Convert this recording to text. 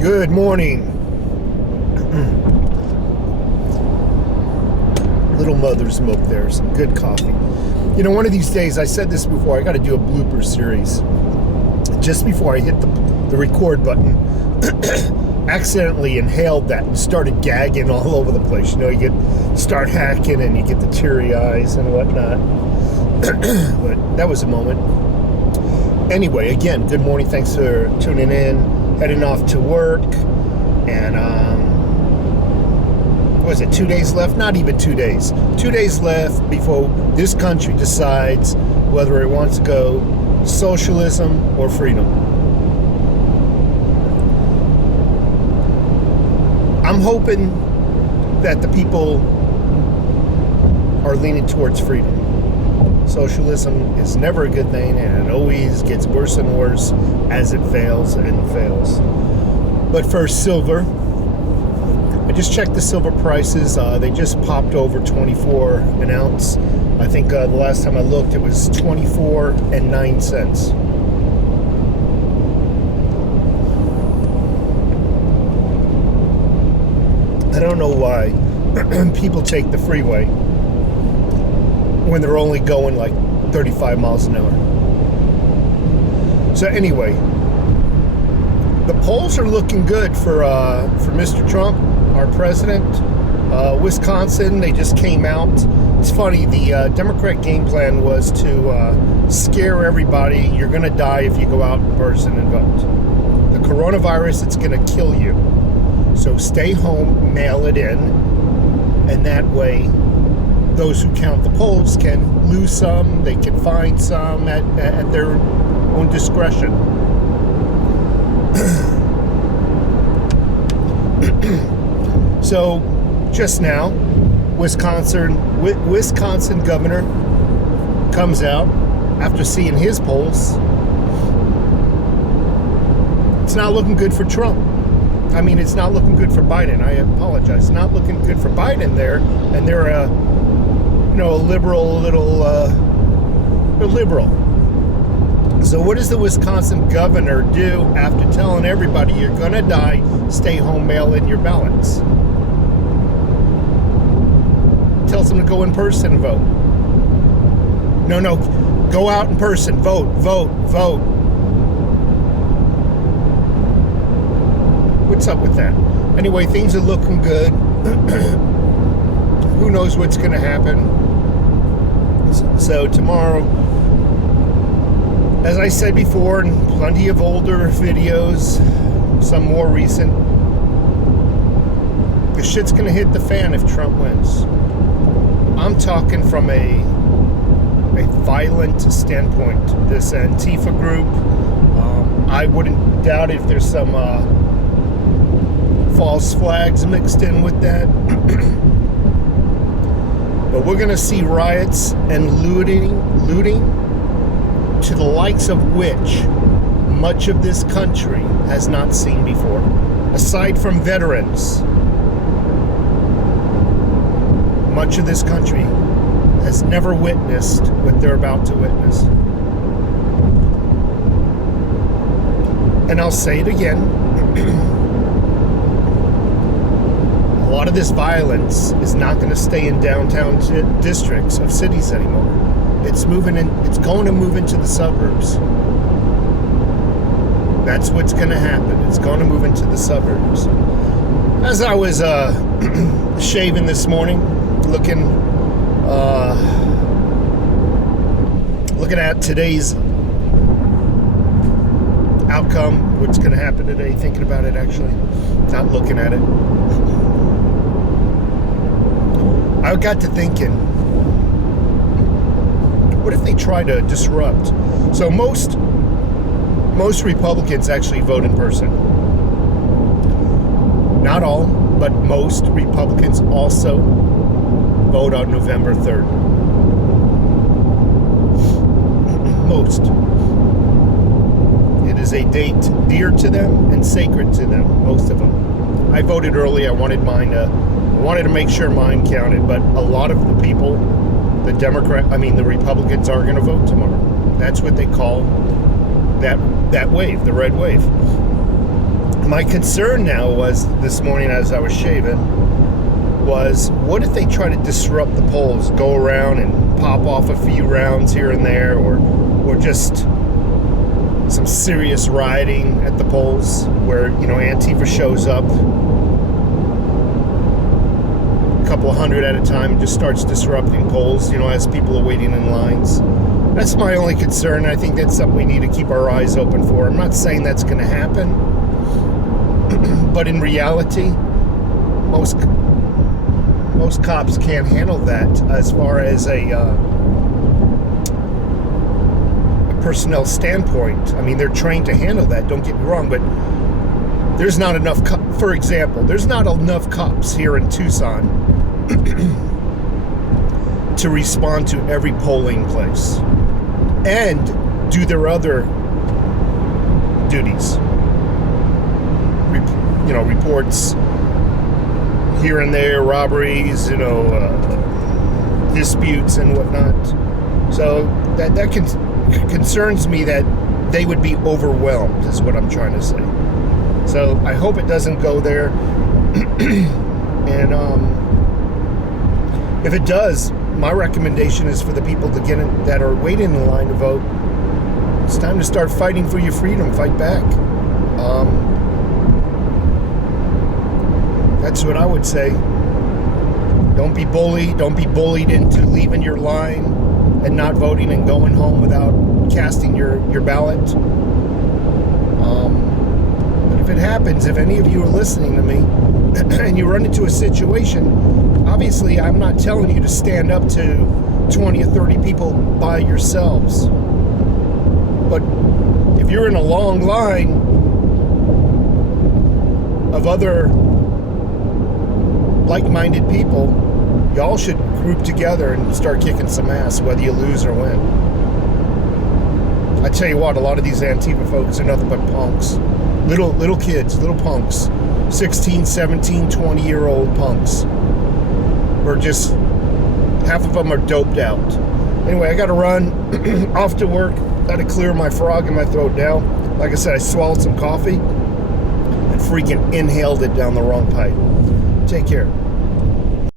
Good morning. Little mother's milk there, some good coffee. You know, one of these days, I said this before, I got to do a blooper series. Just before I hit the record button, accidentally inhaled that and started gagging all over the place. You know, you start hacking and you get the teary eyes and whatnot. But that was a moment. Anyway, again, good morning. Thanks for tuning in. Heading off to work, and what was it, 2 days left? Not even 2 days. 2 days left before this country decides whether it wants to go socialism or freedom. I'm hoping that the people are leaning towards freedom. Socialism is never a good thing, and it always gets worse and worse as it fails and fails. But first, silver. I just checked the silver prices. They just popped over 24 an ounce. I think the last time I looked, it was 24 and 9 cents. I don't know why people take the freeway when they're only going like 35 miles an hour. So anyway, the polls are looking good for Mr. Trump, our president. Wisconsin, they just came out. It's funny, the Democrat game plan was to scare everybody. You're going to die if you go out in person and vote. The coronavirus, it's going to kill you. So stay home, mail it in, and that way those who count the polls can lose some, they can find some at their own discretion. So, just now, Wisconsin governor comes out after seeing his polls. It's not looking good for Trump. I mean, it's not looking good for Biden. I apologize. It's not looking good for Biden there, and they're a liberal they're liberal. So what does the Wisconsin governor do after telling everybody you're gonna die, stay home, mail in your ballots? Tells them to go in person and vote. No, go out in person, vote. What's up with that? Anyway, things are looking good. Who knows what's gonna happen? So tomorrow, as I said before, in plenty of older videos, some more recent, the shit's gonna hit the fan if Trump wins. I'm talking from a violent standpoint. This Antifa group, I wouldn't doubt if there's some false flags mixed in with that. But we're going to see riots and looting to the likes of which much of this country has not seen before. Aside from veterans, much of this country has never witnessed what they're about to witness. And I'll say it again. A lot of this violence is not going to stay in downtown districts of cities anymore. It's going to move into the suburbs. That's what's going to happen. It's going to move into the suburbs. As I was shaving this morning, looking at today's outcome, what's going to happen today, thinking about it actually, not looking at it, I got to thinking, what if they try to disrupt? So most Republicans actually vote in person. Not all, but most Republicans also vote on November 3rd. Most. It is a date dear to them and sacred to them, most of them. I voted early. I wanted to make sure mine counted, but a lot of the people, the Republicans are going to vote tomorrow. That's what they call that wave, the red wave. My concern now was, this morning as I was shaving, was what if they try to disrupt the polls, go around and pop off a few rounds here and there, or just some serious rioting at the polls where, Antifa shows up, a couple of hundred at a time, and just starts disrupting polls, as people are waiting in lines. That's my only concern. I think that's something we need to keep our eyes open for. I'm not saying that's going to happen, but in reality, most cops can't handle that as far as a personnel standpoint. I mean, they're trained to handle that, don't get me wrong, but there's not enough, for example, there's not enough cops here in Tucson to respond to every polling place and do their other duties. Reports here and there, robberies, disputes and whatnot. So that concerns me that they would be overwhelmed, is what I'm trying to say. So I hope it doesn't go there. And if it does, my recommendation is for the people to get in, that are waiting in line to vote. It's time to start fighting for your freedom. Fight back. That's what I would say. Don't be bullied. Don't be bullied into leaving your line and not voting and going home without casting your ballot. But if it happens, if any of you are listening to me and you run into a situation, obviously I'm not telling you to stand up to 20 or 30 people by yourselves. But if you're in a long line of other like-minded people, y'all should group together and start kicking some ass, whether you lose or win. I tell you what, a lot of these Antifa folks are nothing but punks. Little kids, little punks. 16, 17, 20-year-old punks. Or just, half of them are doped out. Anyway, I gotta run off to work. Gotta clear my frog in my throat now. Like I said, I swallowed some coffee and freaking inhaled it down the wrong pipe. Take care.